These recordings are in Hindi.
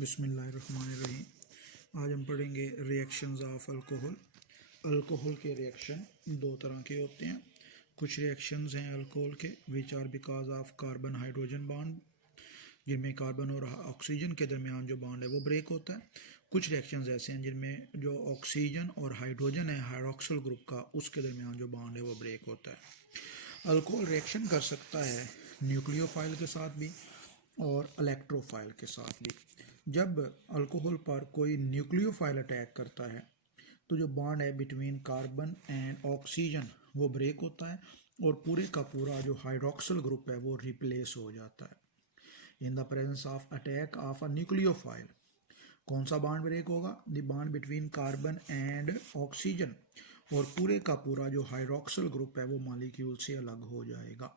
बिस्मिल्लाहिर्रहमानिर्रहीम। आज हम पढ़ेंगे रिएक्शंस ऑफ अल्कोहल। अल्कोहल के रिएक्शन दो तरह के होते हैं। कुछ रिएक्शंस हैं अल्कोहल के which are because of carbon hydrogen bond, जिनमें कार्बन और ऑक्सीजन के दरमियान जो बॉन्ड है वो ब्रेक होता है। कुछ रिएक्शंस ऐसे हैं जिनमें जो ऑक्सीजन और हाइड्रोजन है हाइड्रॉक्सिल ग्रुप का, उसके दरमियान जो बॉन्ड है वो ब्रेक होता है। अल्कोहल रिएक्शन कर सकता है न्यूक्लियोफाइल के साथ भी और इलेक्ट्रोफाइल के साथ भी। जब अल्कोहल पर कोई न्यूक्लियोफाइल अटैक करता है तो जो बॉन्ड है बिटवीन कार्बन एंड ऑक्सीजन वो ब्रेक होता है और पूरे का पूरा जो हाइड्रॉक्सिल ग्रुप है वो रिप्लेस हो जाता है। In the presence of attack of a nucleophile कौन सा बॉन्ड ब्रेक होगा? The bond between carbon and oxygen, और पूरे का पूरा जो हाइड्रॉक्सिल ग्रुप है वो मॉलिक्यूल से अलग हो जाएगा।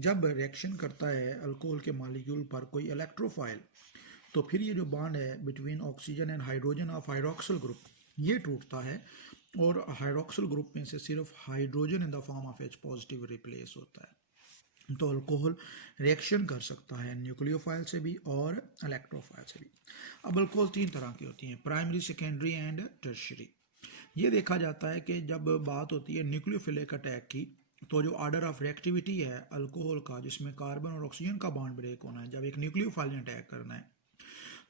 जब रिएक्शन करता है अल्कोहल के मॉलिक्यूल पर कोई इलेक्ट्रोफाइल तो फिर ये जो बॉन्ड है between oxygen and hydrogen of hydroxyl group ये टूटता है और हाइड्रॉक्सिल ग्रुप में से सिर्फ hydrogen in the form of H positive replace होता है। तो अल्कोहल रिएक्शन कर सकता है न्यूक्लियोफाइल से भी और इलेक्ट्रोफाइल से भी। अब अल्कोहल तीन तरह की होती हैं, प्राइमरी, सेकेंडरी एंड टर्शियरी। ये देखा जाता है कि जब बात होती है न्यूक्लियोफिलिक अटैक की तो जो ऑर्डर ऑफ रिएक्टिविटी है अल्कोहल का, जिसमें कार्बन और ऑक्सीजन का बॉन्ड ब्रेक होना है, जब एक न्यूक्लियोफाइल ने अटैक करना है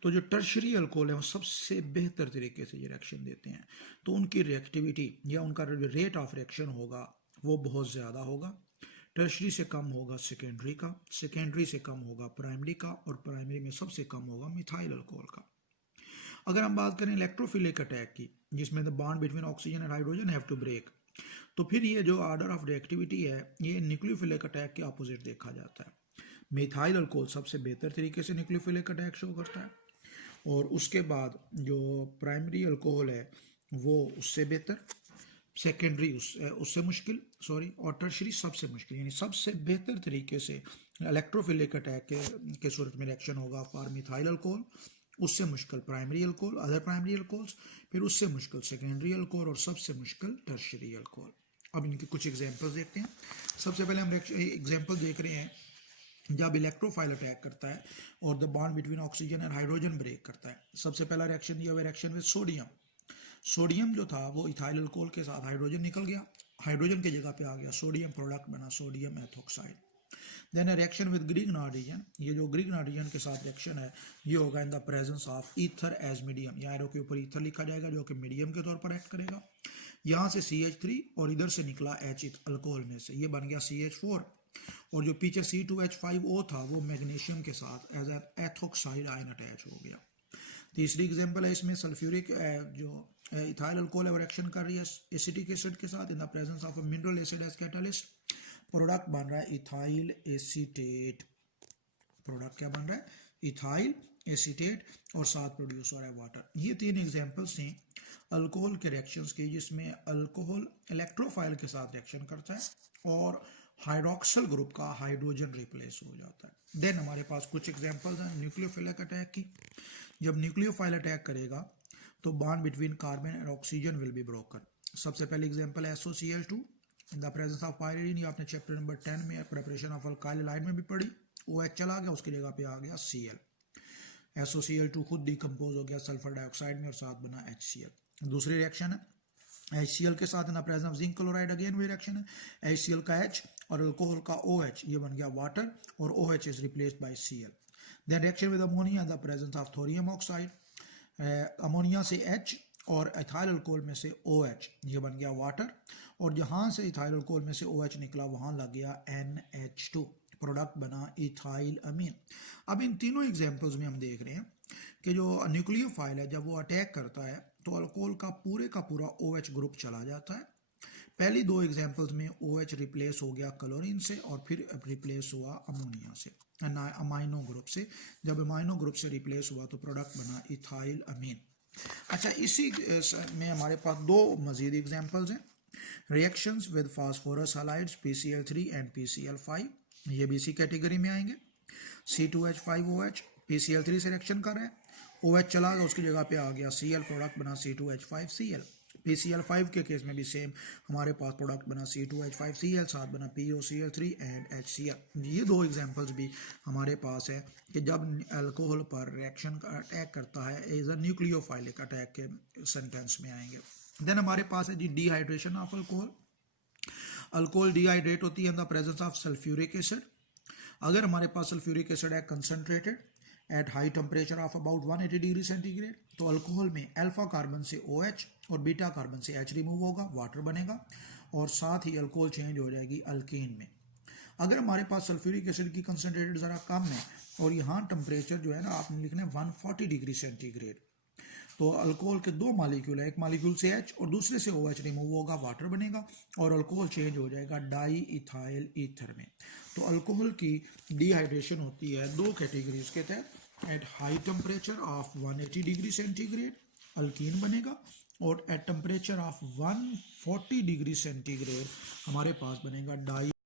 तो जो टर्शरी अल्कोहल है वो सबसे बेहतर तरीके से ये रिएक्शन देते हैं। तो उनकी रिएक्टिविटी या उनका जो रेट ऑफ रिएक्शन होगा वो बहुत ज़्यादा होगा। टर्शरी से कम होगा सेकेंडरी का, सेकेंडरी से कम होगा प्राइमरी का, और प्राइमरी में सबसे कम होगा मिथाइल अल्कोहल का। अगर हम बात करें इलेक्ट्रोफिलिक अटैक की, जिसमें the bond between oxygen and hydrogen have to break, तो फिर ये जो ऑर्डर ऑफ रिएक्टिविटी है ये न्यूक्लियोफिलिक अटैक के ऑपोजिट देखा जाता है। मिथाइल अल्कोहल सबसे बेहतर तरीके से न्यूक्लियोफिलिक अटैक शो करता है, और उसके बाद जो प्राइमरी अल्कोहल है वो उससे बेहतर, सेकेंडरी उससे मुश्किल, और टर्शरी सबसे मुश्किल, यानी सबसे बेहतर तरीके से इलेक्ट्रोफिलिक अटैक के सूरत में रिएक्शन होगा फॉर मिथाइल अल्कोहल, उससे मुश्किल primary alcohol, other primary alcohols, फिर उससे मुश्किल सेकेंडरी अल्कोहल, और सबसे मुश्किल टर्शरी अल्कोहल। अब इनके कुछ एग्जांपल्स देखते हैं। सबसे पहले हम एग्जांपल देख रहे हैं जब इलेक्ट्रोफाइल अटैक करता है और the bond between oxygen and hydrogen break करता है। सबसे पहला रिएक्शन दिया हुआ रिएक्शन विद सोडियम। सोडियम जो था वो इथाइल अल्कोहल के साथ हाइड्रोजन निकल गया, हाइड्रोजन की जगह पे आ गया सोडियम, प्रोडक्ट बना sodium ethoxide. Then reaction with Greek nitrogen, ये जो ग्रीक नाइट्रोजन के साथ रिएक्शन है ये होगा in the presence of ether as medium. यहाँ एरो के ऊपर ईथर लिखा जाएगा जो कि मीडियम के तौर पर एक्ट करेगा। यहाँ से CH3 और इधर से निकला H अल्कोहल में से, ये बन गया CH4, और जो पीछे C2H5O था वो मैग्नीशियम के साथ एज एथोक्साइड आयन अटैच हो गया। तीसरी एग्जांपल है इसमें सल्फ्यूरिक जो इथाइल अल्कोहल है रिएक्शन कर रही है एसिटिक एसिड के साथ in the presence of a mineral acid as catalyst, product बन रहा है इथाइल एसीटेट। प्रोडक्ट क्या बन रहा है? इथाइल एसीटेट, और साथ प्रोड्यूस हो रहा है वाटर। ये तीन एग्जांपल्स हैं अल्कोहल के रिएक्शंस के जिसमें अल्कोहल इलेक्ट्रोफाइल के साथ रिएक्शन करता है और हाइड्रॉक्सिल ग्रुप का हाइड्रोजन रिप्लेस हो जाता है। देन हमारे पास कुछ एग्जांपल्स हैं न्यूक्लियोफिलिक अटैक की। जब न्यूक्लियोफाइल अटैक करेगा तो bond between carbon and oxygen will be broken. सबसे पहले एग्जांपल है SOCl2 in the presence of pyridine. ये आपने चैप्टर नंबर 10 में प्रिपरेशन ऑफ अल्काइल लाइन में भी पढ़ी। OH चला गया, उसकी जगह पे आ गया Cl। SOCl2 खुद डिकम्पोज हो गया सल्फर डाइऑक्साइड में और साथ बना HCl। दूसरी रिएक्शन है HCl के साथ in the presence of zinc chloride, again वही रिएक्शन है HCl का H और अल्कोहल का OH, ये बन गया वाटर, और OH is replaced by Cl। Then reaction with ammonia in the presence of thorium oxide, ammonia से H और इथाइल अल्कोहल में से OH, ये बन गया वाटर, और जहाँ से इथाइल अल्कोहल में से OH निकला वहाँ लग गया NH2, प्रोडक्ट बना इथाइल अमीन। अब इन तीनों एग्जांपल्स में हम देख रहे हैं कि जो न्यूक्लियोफाइल है जब वो अटैक करता है तो अल्कोहल का पूरा OH ग्रुप चला जाता है। पहली दो एग्जांपल्स में OH रिप्लेस हो गया क्लोरीन से और फिर रिप्लेस हुआ अमोनिया से, अमाइनो ग्रुप से। जब अमाइनो ग्रुप से रिप्लेस हुआ तो प्रोडक्ट बना इथाइल अमीन। अच्छा, इसी में हमारे पास दो मजीद एग्जांपल्स हैं reactions with phosphorus halides PCl3 and PCl5, ये भी इसी कैटेगरी में आएंगे। C2H5OH PCl3 से रिएक्शन कर रहे हैं, OH चला गया, उसकी जगह पे आ गया Cl, प्रोडक्ट बना C2H5Cl। PCl5 के केस में भी सेम हमारे पास प्रोडक्ट बना C2H5Cl, साथ बना POCl3 एंड HCl। ये दो एग्जांपल्स भी हमारे पास है कि जब अल्कोहल पर रिएक्शन का अटैक करता है एज अ न्यूक्लियोफाइलिक अटैक के सेंटेंस में आएंगे। देन हमारे पास है जी dehydration of alcohol. Alcohol dehydrate होती है in the presence of sulphuric acid. अगर हमारे पास सल्फ्यूरिक एसिड है concentrated at high temperature of about 180 degree centigrade, तो अल्कोहल में अल्फा कार्बन से OH और बीटा कार्बन से H रिमूव होगा, वाटर बनेगा और साथ ही अल्कोहल चेंज हो जाएगी अल्कीन में। अगर हमारे पास सल्फ्यूरिक एसिड की कंसनट्रेटेड ज़रा कम है और यहाँ टेम्परेचर जो है ना आपने लिखना है 140 डिग्री सेंटीग्रेड, तो अल्कोहल के दो मालिक्यूल है, एक मालिक्यूल से H और दूसरे से OH रिमूव होगा, वाटर बनेगा और अल्कोहल चेंज हो जाएगा डाई इथाइल ईथर में। तो अल्कोहल की डिहाइड्रेशन होती है दो कैटेगरीज के तहत, eight high temperature of 180 degree centigrade alkyne बनेगा और at temperature of 140 degree centigrade हमारे पास बनेगा डाई